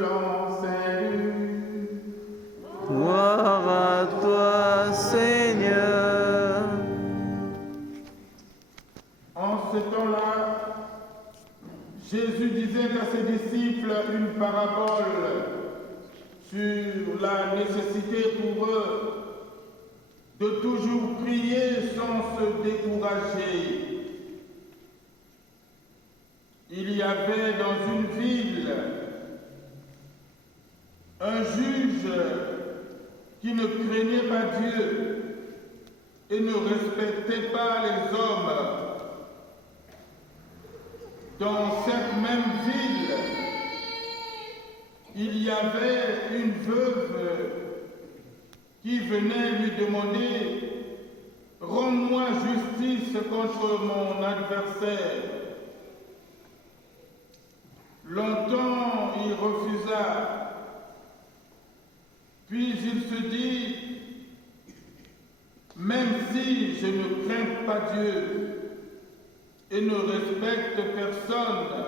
l'enseigne. Gloire à toi, Seigneur. En ce temps-là, Jésus disait à ses disciples une parabole sur la nécessité pour eux de toujours prier sans se décourager. Il y avait dans une ville un juge qui ne craignait pas Dieu et ne respectait pas les hommes. Dans cette même ville, il y avait une veuve qui venait lui demander « Rends-moi justice contre mon adversaire ». Longtemps, il refusa. Puis il se dit « Même si je ne crains pas Dieu et ne respecte personne,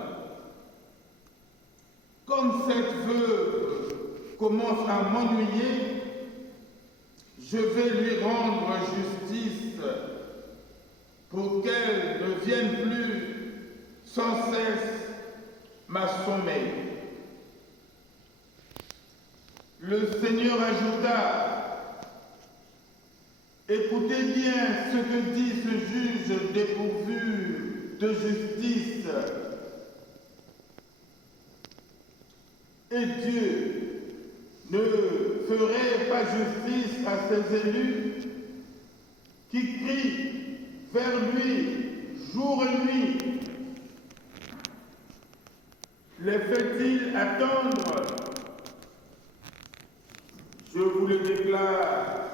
comme cette veuve commence à m'ennuyer, je vais lui rendre justice pour qu'elle ne vienne plus sans cesse m'assommer. » Le Seigneur ajouta, « Écoutez bien ce que dit ce juge dépourvu de justice. Et Dieu ne ferait pas justice à ses élus qui crient vers lui jour et nuit. Les fait-il attendre? Je vous le déclare,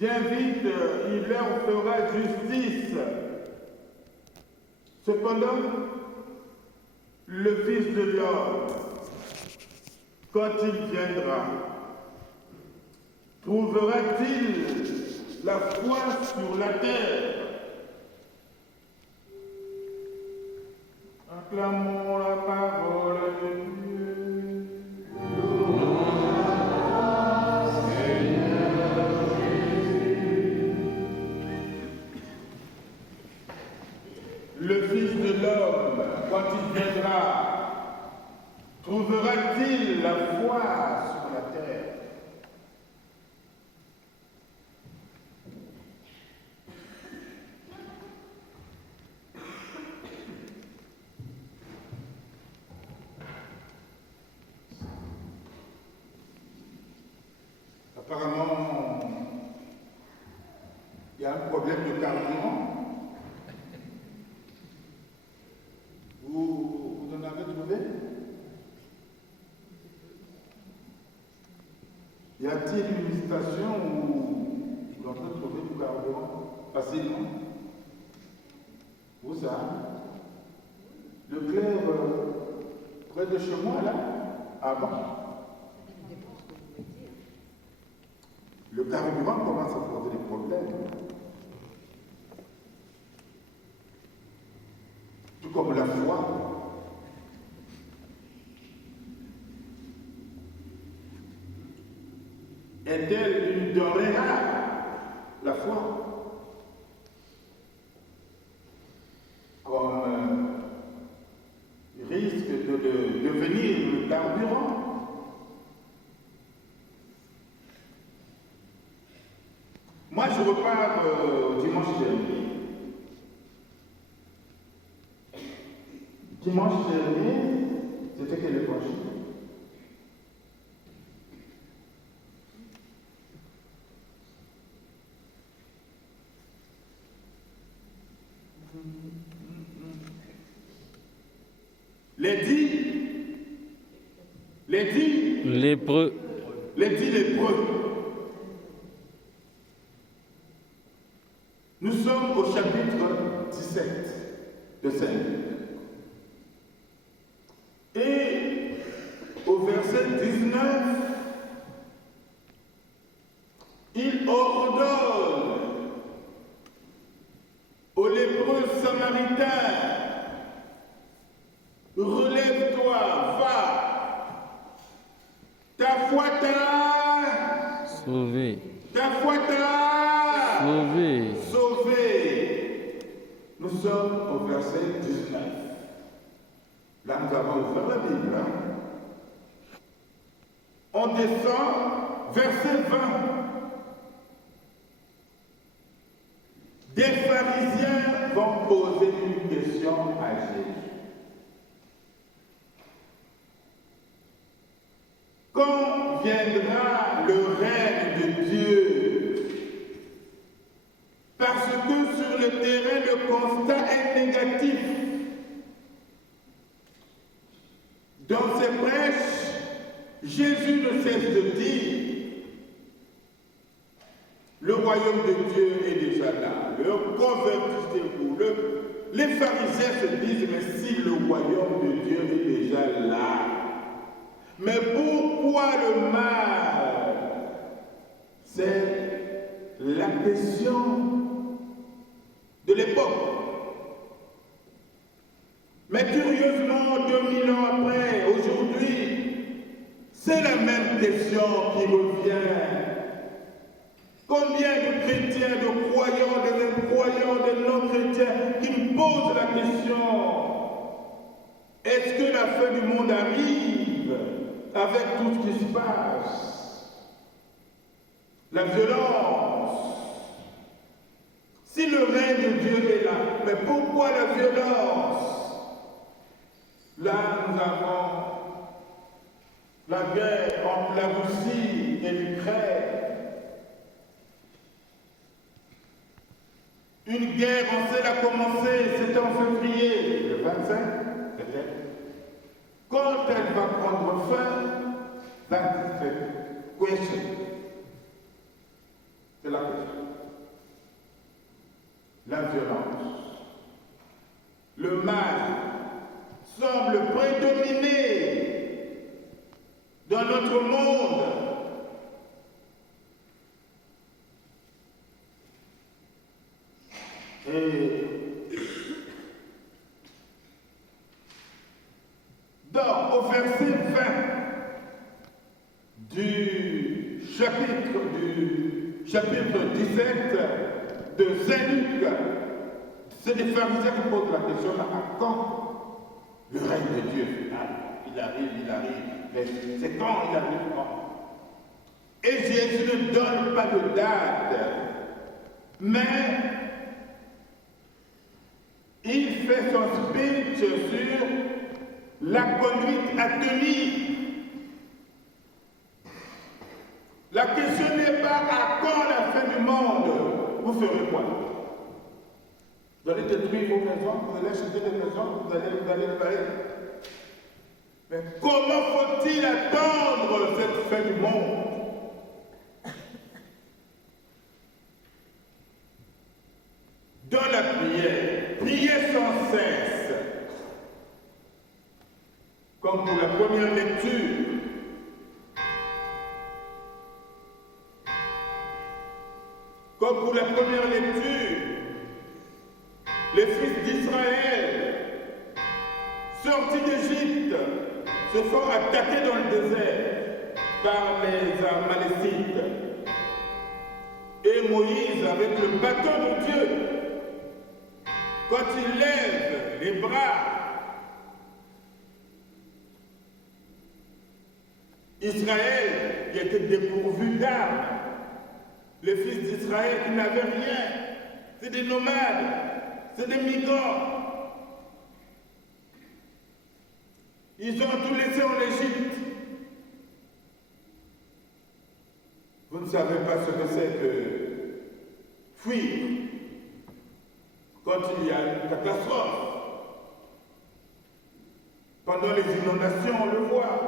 bien vite il leur fera justice. Cependant, le Fils de l'homme, quand il viendra, trouvera-t-il la foi sur la terre? Acclamons la parole de Dieu. Le Fils de l'homme, quand il viendra, trouvera-t-il la foi sur la terre? Apparemment, il y a un problème de carburant. Vous en avez trouvé? Y a-t-il une station où l'on peut trouver du carburant facilement? Où ça? Le clair près de chez moi, là? Ah bon? Le carburant commence à poser des problèmes. Tout comme la foi. Est-elle une denrée rare, la foi? Comme risque de devenir le carburant. Moi, je repars dimanche dernier. Dimanche dernier, c'était quel évangile? Les dix lépreux. Nous sommes au chapitre 17 de Saint Luc. Et au verset 19, il ordonne aux lépreux samaritains, relève-toi, va, foi t'a sauvé. sauvé. Nous sommes au verset 19. Là, nous avons ouvert la Bible. On descend, verset 20. Des pharisiens vont poser une question à Jésus. Quand viendra le règne de Dieu? Parce que sur le terrain, le constat est négatif. Dans ses prêches, Jésus ne cesse de dire: le royaume de Dieu est déjà là. Convertissez-vous. Les pharisiens se disent: mais si le royaume de Dieu est déjà là, mais pourquoi le mal? C'est la question de l'époque. Mais curieusement, 2000 ans après, aujourd'hui, c'est la même question qui revient. Combien de chrétiens, de croyants, des incroyants, des non-chrétiens qui me posent la question: est-ce que la fin du monde arrive avec tout ce qui se passe? La violence. Si le règne de Dieu est là, mais pourquoi la violence? Là, nous avons la guerre entre la Russie et l'Ukraine. Une guerre, on sait, a commencé, c'était en février, le 25, peut-être. Quand elle va prendre fin, that's the question. C'est la question. La violence. Le mal semble prédominer dans notre monde. Et donc, au verset 20 du chapitre 17 de Saint Luc, c'est des pharisiens qui posent la question: à quand le règne de Dieu? Il arrive, mais c'est quand il arrive, quand? Et Jésus ne donne pas de date, mais il fait son speech sur la conduite à tenir. La question n'est pas à quand la fin du monde. Vous ferez quoi? Vous allez détruire vos maisons, vous allez acheter des maisons, vous allez parler. Mais comment faut-il attendre cette fin du monde? Dans la prière, priez sans cesse. Comme pour la première lecture. Comme pour la première lecture, les fils d'Israël, sortis d'Égypte, se font attaquer dans le désert par les Amalécites. Et Moïse, avec le bâton de Dieu, quand il lève les bras, Israël qui était dépourvu d'armes, les fils d'Israël qui n'avaient rien, c'est des nomades, c'est des migrants. Ils ont tout laissé en Égypte. Vous ne savez pas ce que c'est que fuir quand il y a une catastrophe. Pendant les inondations, on le voit.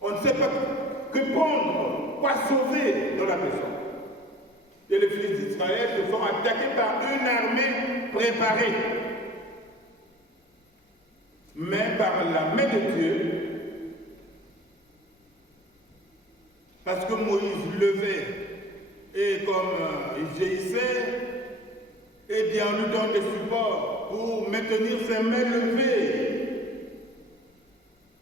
On ne sait pas que prendre, quoi sauver dans la maison. Et les fils d'Israël se font attaquer par une armée préparée. Mais par la main de Dieu, parce que Moïse levait, et comme il vieillissait, eh bien on lui donne des supports pour maintenir ses mains levées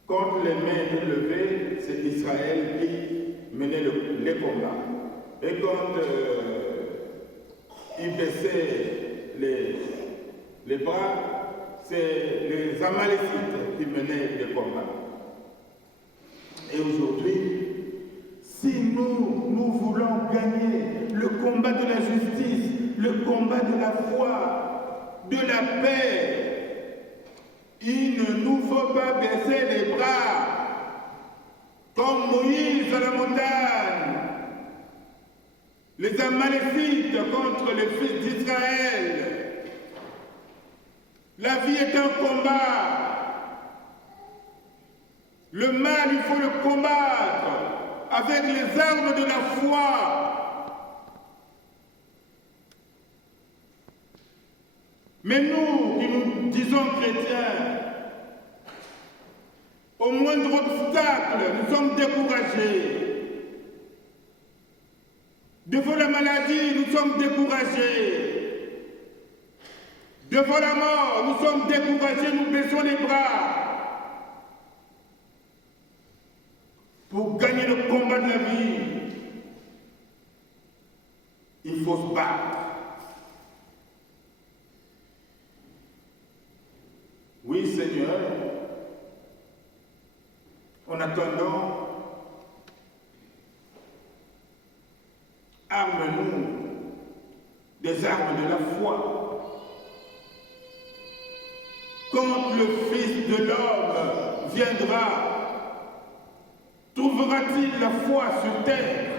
contre comme les mains étaient levées, c'est Israël qui menait les combats. Et quand il baissait les bras, c'est les Amalécites qui menaient les combats. Et aujourd'hui, si nous voulons gagner le combat de la justice, le combat de la foi, de la paix, il ne nous faut pas baisser les bras comme Moïse à la montagne. Les Amalécites contre les fils d'Israël. La vie est un combat. Le mal, il faut le combattre avec les armes de la foi. Mais nous, qui nous disons chrétiens, au moindre obstacle, nous sommes découragés. Devant la maladie, nous sommes découragés. Devant la mort, nous sommes découragés, nous baissons les bras. Pour gagner le combat de la vie, il faut se battre. Oui, Seigneur, en attendant, arme-nous des armes de la foi. Quand le Fils de l'homme viendra, trouvera-t-il la foi sur terre?